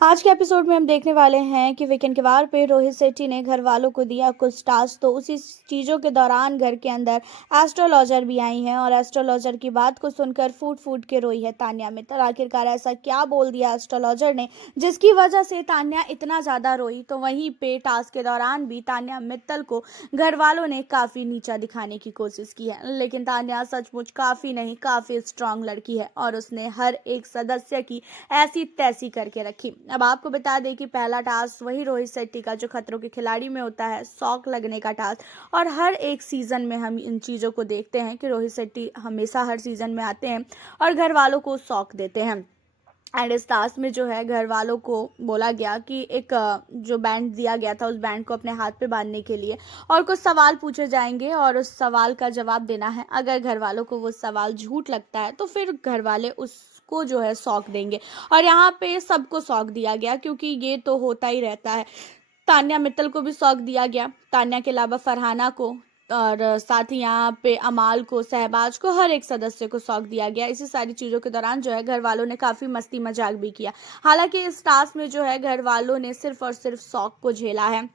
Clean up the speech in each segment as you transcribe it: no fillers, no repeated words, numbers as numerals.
आज के एपिसोड में हम देखने वाले हैं कि वीकेंड के वार पे रोहित शेट्टी ने घर वालों को दिया कुछ टास्क। तो उसी चीज़ों के दौरान घर के अंदर एस्ट्रोलॉजर भी आई हैं और एस्ट्रोलॉजर की बात को सुनकर फूट फूट के रोई है तान्या मित्तल। आखिरकार ऐसा क्या बोल दिया एस्ट्रोलॉजर ने जिसकी वजह से तान्या इतना ज़्यादा रोई। तो वहीं पे टास्क के दौरान भी तान्या मित्तल को घर वालों ने काफ़ी नीचा दिखाने की कोशिश की है, लेकिन तान्या सचमुच काफ़ी नहीं काफ़ी स्ट्रांग लड़की है और उसने हर एक सदस्य की ऐसी तैसी करके रखी। अब आपको बता दें कि पहला टास्क वही रोहित शेट्टी का जो खतरों के खिलाड़ी में होता है, शौक लगने का टास्क। और हर एक सीजन में हम इन चीज़ों को देखते हैं कि रोहित शेट्टी हमेशा हर सीजन में आते हैं और घर वालों को शौक देते हैं। एंड इस टास्क में जो है घर वालों को बोला गया कि एक जो बैंड दिया गया था उस बैंड को अपने हाथ पे बांधने के लिए और कुछ सवाल पूछे जाएंगे और उस सवाल का जवाब देना है। अगर घर वालों को वो सवाल झूठ लगता है तो फिर घर वाले उसको जो है शौक देंगे और यहाँ पे सबको शौक दिया गया क्योंकि ये तो होता ही रहता है। तान्या मित्तल को भी शौक दिया गया, तान्या के अलावा फरहाना को और साथ ही यहाँ पे अमाल को, सहबाज को, हर एक सदस्य को शौक दिया गया। इसी सारी चीज़ों के दौरान जो है घर वालों ने काफ़ी मस्ती मजाक भी किया। हालांकि इस टास्क में जो है घर वालों ने सिर्फ और सिर्फ शौक को झेला है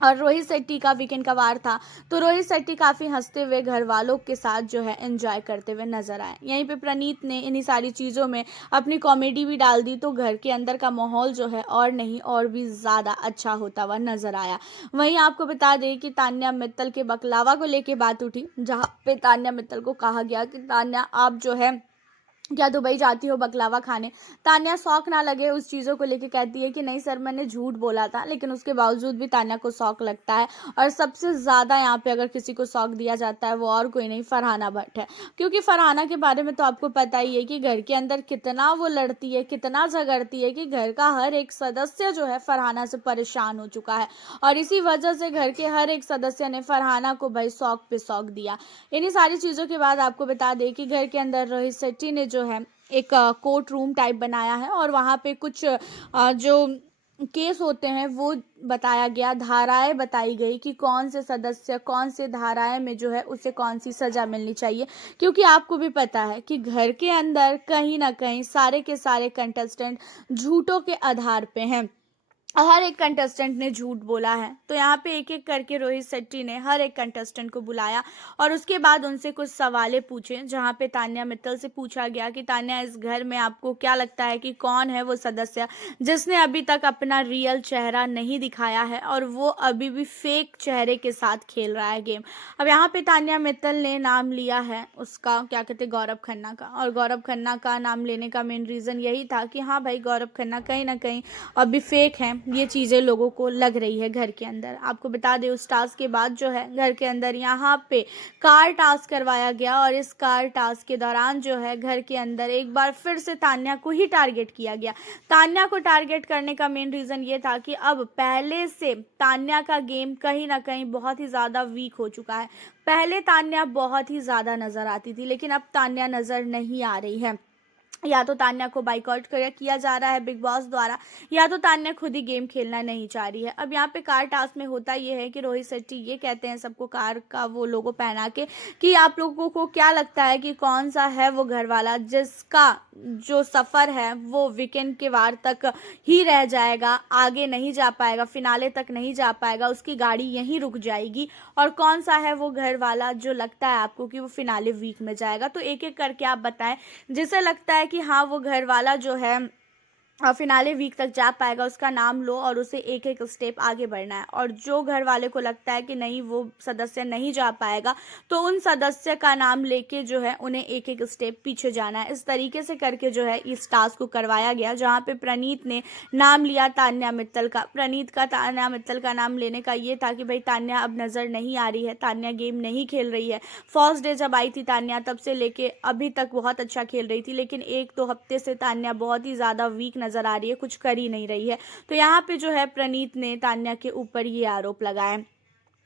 और रोहित शेट्टी का वीकेंड का वार था तो रोहित शेट्टी काफ़ी हंसते हुए घर वालों के साथ जो है एंजॉय करते हुए नजर आए। यहीं पे प्रणीत ने इन्हीं सारी चीज़ों में अपनी कॉमेडी भी डाल दी तो घर के अंदर का माहौल जो है और नहीं और भी ज़्यादा अच्छा होता हुआ नजर आया। वहीं आपको बता दें कि तान्या मित्तल के बकलावा को लेके बात उठी, जहाँ पे तान्या मित्तल को कहा गया कि तान्या आप जो है क्या दुबई जाती हो बकलावा खाने। तान्या शौक ना लगे उस चीज़ों को लेके कहती है कि नहीं सर मैंने झूठ बोला था, लेकिन उसके बावजूद भी तान्या को शौक लगता है। और सबसे ज़्यादा यहाँ पे अगर किसी को शौक दिया जाता है वो और कोई नहीं फरहाना भट्ट है, क्योंकि फरहाना के बारे में तो आपको पता ही है कि घर के अंदर कितना वो लड़ती है, कितना झगड़ती है कि घर का हर एक सदस्य जो है फरहाना से परेशान हो चुका है और इसी वजह से घर के हर एक सदस्य ने फरहाना को भाई शौक पे शौक दिया। इन्हीं सारी चीज़ों के बाद आपको बता दें कि घर के अंदर रोहित शेट्टी ने जो है एक कोर्ट रूम टाइप बनाया है और वहाँ पे कुछ जो केस होते हैं वो बताया गया, धाराएं बताई गई कि कौन से सदस्य कौन से धाराएं में जो है उसे कौन सी सजा मिलनी चाहिए। क्योंकि आपको भी पता है कि घर के अंदर कहीं ना कहीं सारे के सारे कंटेस्टेंट झूठों के आधार पे हैं, हर एक कंटेस्टेंट ने झूठ बोला है। तो यहाँ पे एक एक करके रोहित शेट्टी ने हर एक कंटेस्टेंट को बुलाया और उसके बाद उनसे कुछ सवालें पूछे, जहाँ पे तान्या मित्तल से पूछा गया कि तान्या इस घर में आपको क्या लगता है कि कौन है वो सदस्य जिसने अभी तक अपना रियल चेहरा नहीं दिखाया है और वो अभी भी फेक चेहरे के साथ खेल रहा है गेम। अब यहाँ पे तान्या मित्तल ने नाम लिया है उसका क्या कहते गौरव खन्ना का, और गौरव खन्ना का नाम लेने का मेन रीज़न यही था कि हाँ भाई गौरव खन्ना कहीं ना कहीं अभी फेक हैं, ये चीज़ें लोगों को लग रही है घर के अंदर। आपको बता दें उस टास्क के बाद जो है घर के अंदर यहाँ पे कार टास्क करवाया गया और इस कार टास्क के दौरान जो है घर के अंदर एक बार फिर से तान्या को ही टारगेट किया गया। तान्या को टारगेट करने का मेन रीज़न ये था कि अब पहले से तान्या का गेम कहीं ना कहीं बहुत ही ज़्यादा वीक हो चुका है। पहले तान्या बहुत ही ज़्यादा नज़र आती थी लेकिन अब तान्या नज़र नहीं आ रही है। या तो तान्या को बाइकआउट किया जा रहा है बिग बॉस द्वारा, या तो तान्या खुद ही गेम खेलना नहीं चाह रही है। अब यहाँ पे कार टास्क में होता ये है कि रोहित शेट्टी ये कहते हैं सबको कार का वो लोगो पहना के कि आप लोगों को क्या लगता है कि कौन सा है वो घर वाला जिसका जो सफ़र है वो वीकेंड के वार तक ही रह जाएगा, आगे नहीं जा पाएगा, फिनाले तक नहीं जा पाएगा, उसकी गाड़ी यहीं रुक जाएगी। और कौन सा है वो घर वाला जो लगता है आपको कि वो फिनाले वीक में जाएगा। तो एक एक करके आप बताएं जिसे लगता है कि हाँ वो घर वाला जो है फिनाले वीक तक जा पाएगा, उसका नाम लो और उसे एक एक स्टेप आगे बढ़ना है। और जो घर वाले को लगता है कि नहीं वो सदस्य नहीं जा पाएगा तो उन सदस्य का नाम लेके जो है उन्हें एक एक स्टेप पीछे जाना है। इस तरीके से करके जो है इस टास्क को करवाया गया, जहाँ पे प्रणीत ने नाम लिया तान्या मित्तल का। प्रणीत का तान्या मित्तल का नाम लेने का ये था कि भाई तान्या अब नज़र नहीं आ रही है, तान्या गेम नहीं खेल रही है। फर्स्ट डे जब आई थी तान्या तब से लेके अभी तक बहुत अच्छा खेल रही थी, लेकिन 1-2 हफ्ते से तान्या बहुत ही ज़्यादा वीक नज़र आ रही है, कुछ कर ही नहीं रही है। तो यहाँ पे जो है प्रणीत ने तान्या के ऊपर ये आरोप लगाए।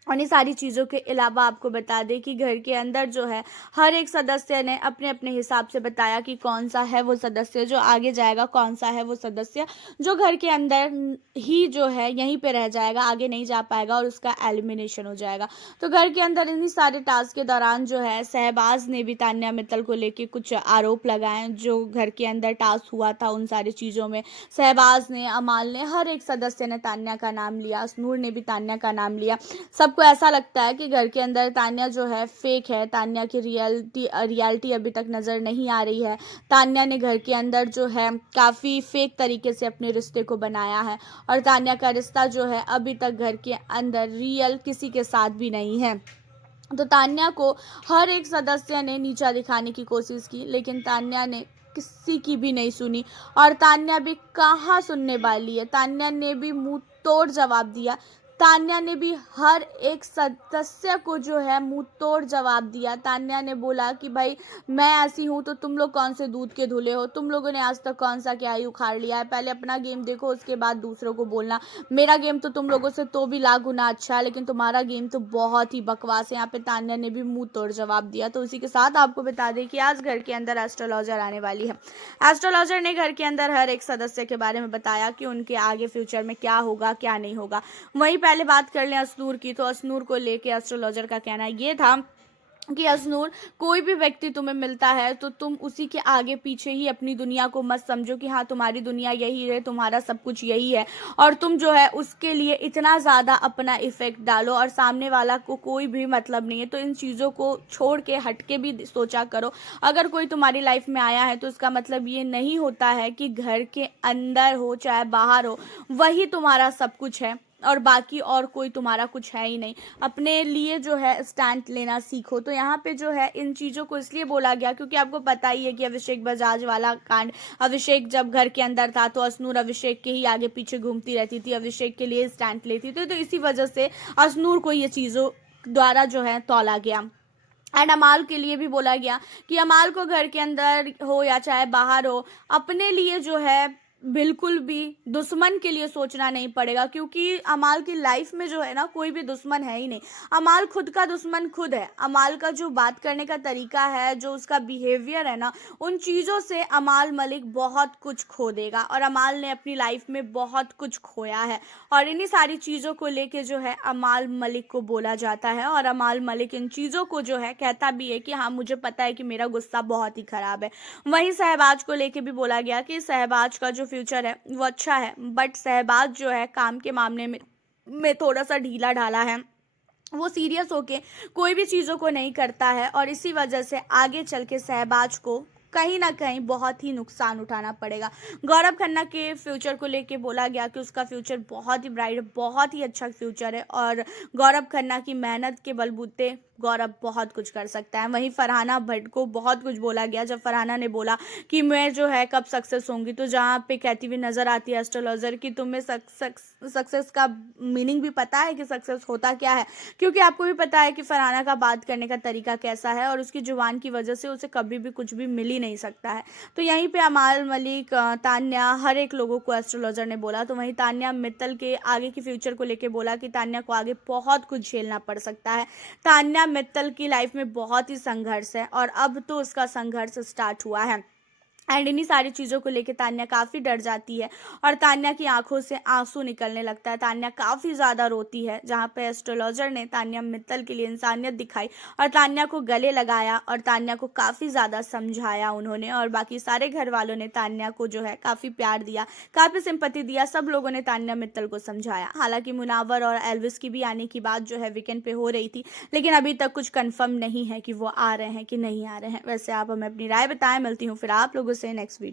और इन सारी चीज़ों के अलावा आपको बता दें कि घर के अंदर जो है हर एक सदस्य ने अपने अपने हिसाब से बताया कि कौन सा है वो सदस्य जो आगे जाएगा, कौन सा है वो सदस्य जो घर के अंदर ही जो है यहीं पे रह जाएगा, आगे नहीं जा पाएगा और उसका एलिमिनेशन हो जाएगा। तो घर के अंदर इन्हीं सारे टास्क के दौरान जो है शहबाज ने भी तान्या मित्तल को लेके कुछ आरोप लगाए। जो घर के अंदर टास्क हुआ था उन सारी चीज़ों में शहबाज ने, अमाल ने, हर एक सदस्य ने तान्या का नाम लिया, अशनूर ने भी तान्या का नाम लिया। सबको ऐसा लगता है कि घर के अंदर तान्या जो है फेक है, तान्या की रियलिटी अभी तक नज़र नहीं आ रही है। तान्या ने घर के अंदर जो है काफ़ी फेक तरीके से अपने रिश्ते को बनाया है और तान्या का रिश्ता जो है अभी तक घर के अंदर रियल किसी के साथ भी नहीं है। तो तान्या को हर एक सदस्य ने नीचा दिखाने की कोशिश की, लेकिन तान्या ने किसी की भी नहीं सुनी और तान्या भी कहाँ सुनने वाली है। तान्या ने भी मुंह तोड़ जवाब दिया। तान्या ने भी हर एक सदस्य को जो है मुंह तोड़ जवाब दिया। तान्या ने बोला कि भाई मैं ऐसी हूँ तो तुम लोग कौन से दूध के धुले हो, तुम लोगों ने आज तक कौन सा क्या ही उखाड़ लिया है, पहले अपना गेम देखो उसके बाद दूसरों को बोलना। मेरा गेम तो तुम लोगों से तो भी लाख गुना अच्छा है, लेकिन तुम्हारा गेम तो बहुत ही बकवास है। यहाँ पे तान्या ने भी मुंह तोड़ जवाब दिया। तो उसी के साथ आपको बता दें कि आज घर के अंदर एस्ट्रोलॉजर आने वाली है। एस्ट्रोलॉजर ने घर के अंदर हर एक सदस्य के बारे में बताया कि उनके आगे फ्यूचर में क्या होगा क्या नहीं होगा। वहीं पहले बात कर लें अशनूर की, तो अशनूर को लेके एस्ट्रोलॉजर का कहना ये था कि अशनूर, कोई भी व्यक्ति तुम्हें मिलता है तो तुम उसी के आगे पीछे ही अपनी दुनिया को मत समझो कि हाँ तुम्हारी दुनिया यही है, तुम्हारा सब कुछ यही है, और तुम जो है उसके लिए इतना ज़्यादा अपना इफेक्ट डालो और सामने वाला को कोई भी मतलब नहीं है। तो इन चीज़ों को छोड़ के हट के भी सोचा करो। अगर कोई तुम्हारी लाइफ में आया है तो इसका मतलब ये नहीं होता है कि घर के अंदर हो चाहे बाहर हो वही तुम्हारा सब कुछ है और बाकी और कोई तुम्हारा कुछ है ही नहीं। अपने लिए जो है स्टैंड लेना सीखो। तो यहाँ पे जो है इन चीज़ों को इसलिए बोला गया क्योंकि आपको पता ही है कि अभिषेक बजाज वाला कांड, अभिषेक जब घर के अंदर था तो अशनूर अभिषेक के ही आगे पीछे घूमती रहती थी, अभिषेक के लिए स्टैंड लेती थी। तो इसी वजह से अशनूर को ये चीज़ों द्वारा जो है तौला गया। एंड अमाल के लिए भी बोला गया कि अमाल को घर के अंदर हो या चाहे बाहर हो अपने लिए जो है बिल्कुल भी दुश्मन के लिए सोचना नहीं पड़ेगा, क्योंकि अमाल की लाइफ में जो है ना कोई भी दुश्मन है ही नहीं। अमाल खुद का दुश्मन खुद है। अमाल का जो बात करने का तरीका है, जो उसका बिहेवियर है ना, उन चीज़ों से अमाल मलिक बहुत कुछ खो देगा और अमाल ने अपनी लाइफ में बहुत कुछ खोया है। और इन्हीं सारी चीज़ों को लेके जो है अमाल मलिक को बोला जाता है और अमाल मलिक इन चीज़ों को जो है कहता भी है कि हाँ मुझे पता है कि मेरा गुस्सा बहुत ही ख़राब है। वहीं शहबाज को लेके भी बोला गया कि शहबाज का जो फ्यूचर है वो अच्छा है, बट शहबाज जो है काम के मामले में थोड़ा सा ढीला ढाला है। वो सीरियस होके कोई भी चीज़ों को नहीं करता है और इसी वजह से आगे चल के शहबाज को कहीं ना कहीं बहुत ही नुकसान उठाना पड़ेगा। गौरव खन्ना के फ्यूचर को लेके बोला गया कि उसका फ्यूचर बहुत ही ब्राइट है, बहुत ही अच्छा फ्यूचर है और गौरव खन्ना की मेहनत के बलबूते गौरव बहुत कुछ कर सकता है। वहीं फरहाना भट्ट को बहुत कुछ बोला गया। जब फरहाना ने बोला कि मैं जो है कब सक्सेस होंगी, तो जहाँ पे कहती हुई नज़र आती है एस्ट्रोलॉजर कि तुम्हें सक्सेस का मीनिंग भी पता है कि सक्सेस होता क्या है, क्योंकि आपको भी पता है कि फरहाना का बात करने का तरीका कैसा है और उसकी जुबान की वजह से उसे कभी भी कुछ भी मिल ही नहीं सकता है। तो यहीं पे अमाल मलिक, तान्या, हर एक लोगों को एस्ट्रोलॉजर ने बोला। तो वहीं तान्या मित्तल के आगे की फ्यूचर को लेके बोला कि तान्या को आगे बहुत कुछ झेलना पड़ सकता है। तान्या मित्तल की लाइफ में बहुत ही संघर्ष है और अब तो उसका संघर्ष स्टार्ट हुआ है। एंड इन्हीं सारी चीज़ों को लेके तान्या काफ़ी डर जाती है और तान्या की आंखों से आंसू निकलने लगता है। तान्या काफ़ी ज़्यादा रोती है, जहाँ पे एस्ट्रोलॉजर ने तान्या मित्तल के लिए इंसानियत दिखाई और तान्या को गले लगाया और तान्या को काफ़ी ज़्यादा समझाया उन्होंने। और बाकी सारे घर वालों ने तान्या को जो है काफ़ी प्यार दिया, काफ़ी सिंपैथी दिया, सब लोगों ने तान्या मित्तल को समझाया। हालांकि मुनावर और एल्विस की भी आने की बात जो है वीकेंड पे हो रही थी, लेकिन अभी तक कुछ कंफर्म नहीं है कि वो आ रहे हैं कि नहीं आ रहे हैं। वैसे आप हमें अपनी राय बताएं। मिलती हूँ फिर आप लोगों से नेक्स्ट वीडियो।